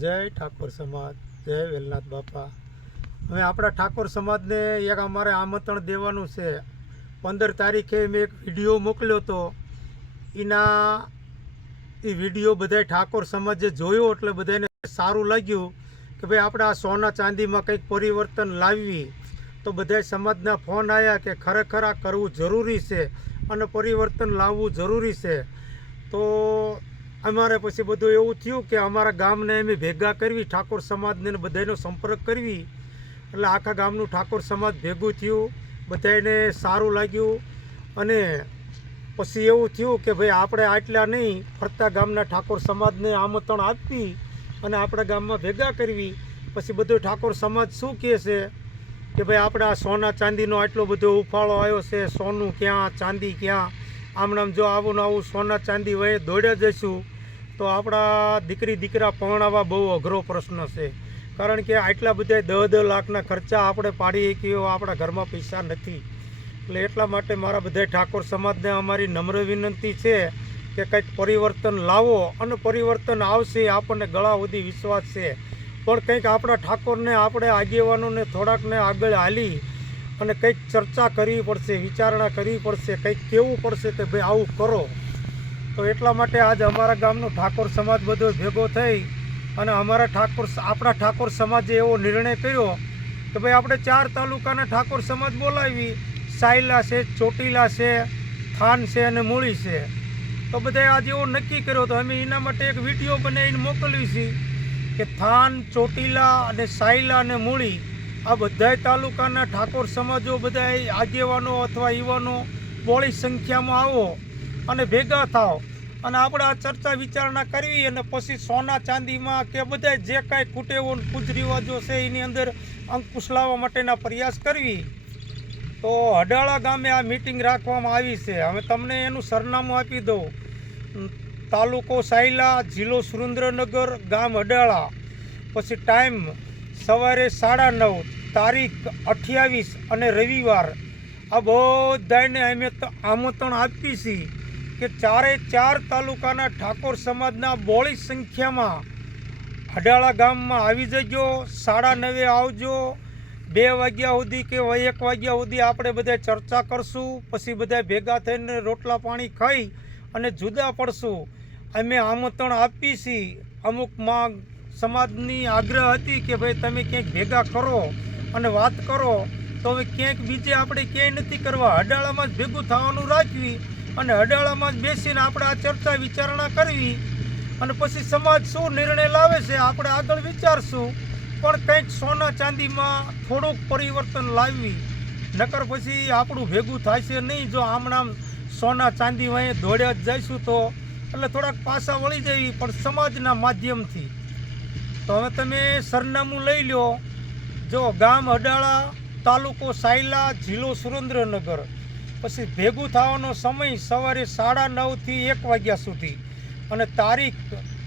જય ઠાકોર સમાજ, જય વેલનાથ બાપા. હવે આપણા ઠાકોર સમાજને એક અમારે આમંત્રણ દેવાનું છે. પંદર તારીખે મેં એક વીડિયો મોકલ્યો હતો એના, એ વીડિયો બધાય ઠાકોર સમાજે જોયો એટલે બધાને સારું લાગ્યું કે ભાઈ આપણે આ સોના ચાંદીમાં કંઈક પરિવર્તન લાવવી. તો બધાય સમાજના ફોન આવ્યા કે ખરેખર આ કરવું જરૂરી છે અને પરિવર્તન લાવવું જરૂરી છે. તો અમારે પછી બધું એવું થયું કે અમારા ગામને અમે ભેગા કરવી, ઠાકોર સમાજને બધાનો સંપર્ક કરવી. એટલે આખા ગામનું ઠાકોર સમાજ ભેગું થયું બધાને સારું લાગ્યું. અને પછી એવું થયું કે ભાઈ આપણે આટલા નહીં, ફરતા ગામના ઠાકોર સમાજને આમંત્રણ આપવી અને આપણા ગામમાં ભેગા કરવી. પછી બધો ઠાકોર સમાજ શું કહે છે કે ભાઈ આપણે સોના ચાંદીનો આટલો બધો ઉફાળો આવ્યો છે, સોનું ક્યાં, ચાંદી ક્યાં? આમ નામ જો આવું ને આવું સોના ચાંદી વયે દોડ્યા જઈશું. તો આપણા દીકરી, દીકરા પરણાવવા બહુ અઘરો પ્રશ્ન છે. કારણ કે આટલા બધા દહ દહ લાખના ખર્ચા આપણે પાડી શકીએ આપણા ઘરમાં પૈસા નથી. એટલે એટલા માટે મારા બધા ઠાકોર સમાજને અમારી નમ્ર વિનંતી છે કે કંઈક પરિવર્તન લાવો અને પરિવર્તન આવશે આપણને ગળા સુધી વિશ્વાસ છે. પણ કંઈક આપણા ઠાકોરને, આપણે આગેવાનોને થોડાકને આગળ હાલી અને કંઈક ચર્ચા કરવી પડશે, વિચારણા કરવી પડશે, કંઈક કહેવું પડશે કે ભાઈ આવું કરો. તો એટલા માટે આજ અમારા ગામનો ઠાકોર સમાજ બધો ભેગો થઈ અને અમારા ઠાકોર આપણા ઠાકોર સમાજે એવો નિર્ણય કર્યો કે ભાઈ આપણે ચાર તાલુકાના ઠાકોર સમાજ બોલાવી. સાયલા છે, ચોટીલા છે, થાન છે અને મૂળી છે. તો બધાએ આજે એવો નક્કી કર્યો તો અમે એના માટે એક વીડિયો બનાવીને મોકલવી છે કે થાન, ચોટીલા અને સાયલા અને મૂળી આ બધાય તાલુકાના ઠાકોર સમાજો બધાય આગેવાનો અથવા યુવાનો બોળી સંખ્યામાં આવો. અને ભેગા થાવ અને આપણે આ ચર્ચા વિચારણા કરવી અને પછી સોના ચાંદીમાં કે બધા જે કાંઈ કુટેવો કુજ કુજરિવાજો છે એની અંદર અંકુશ લાવવા માટેના પ્રયાસ કરવી. તો હડાળા ગામે આ મિટિંગ રાખવામાં આવી છે. હવે તમને એનું સરનામું આપી દઉં. તાલુકો સાયલા, જિલ્લો સુરેન્દ્રનગર, ગામ હડાળા પછી ટાઈમ સવારે સાડા નવ, તારીખ અઠ્યાવીસ અને રવિવાર. આ બધાને અમે આમંત્રણ આપી છીએ કે ચારે ચાર તાલુકાના ઠાકોર સમાજના બોળી સંખ્યામાં અડાળા ગામમાં આવી જજો, સાડા નવે આવજો, બે વાગ્યા સુધી કે એક વાગ્યા સુધી આપણે બધા ચર્ચા કરશું, પછી બધા ભેગા થઈને રોટલા પાણી ખાઈ અને જુદા પડશું. અમે આમંત્રણ આપી છીએ અમુકમાં સમાજની આગ્રહ હતી કે ભાઈ તમે ક્યાંક ભેગા કરો અને વાત કરો. તો હવે ક્યાંક બીજે આપણે ક્યાંય નથી કરવા. અડાળામાં જ ભેગું થવાનું રાખવી. અને અડાળામાં જ બેસીને આપણે આ ચર્ચા વિચારણા કરવી અને પછી સમાજ શું નિર્ણય લાવે છે આપણે આગળ વિચારશું. પણ કંઈક સોના ચાંદીમાં થોડુંક પરિવર્તન લાવવી. નકર પછી આપણું ભેગું છે નહીં. જો આમણામ સોના ચાંદી વાંહે દોડ્યા જ જઈશું તો એટલે થોડાક પાછા વળી જવી પણ સમાજના માધ્યમથી. તો હવે તમે સરનામું લઈ લો. જો ગામ અડાળા તાલુકો સાયલા જિલ્લો સુરેન્દ્રનગર. પછી ભેગું થવાનો સમય સવારે સાડા નવથી એક વાગ્યા સુધી. અને તારીખ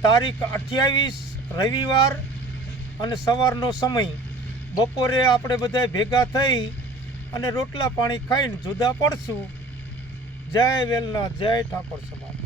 તારીખ અઠ્યાવીસ, રવિવાર અને સવારનો સમય. બપોરે આપણે બધા ભેગા થઈ અને રોટલા પાણી ખાઈને જુદા પડશું. જય વેલના જય ઠાકોર સમાજ.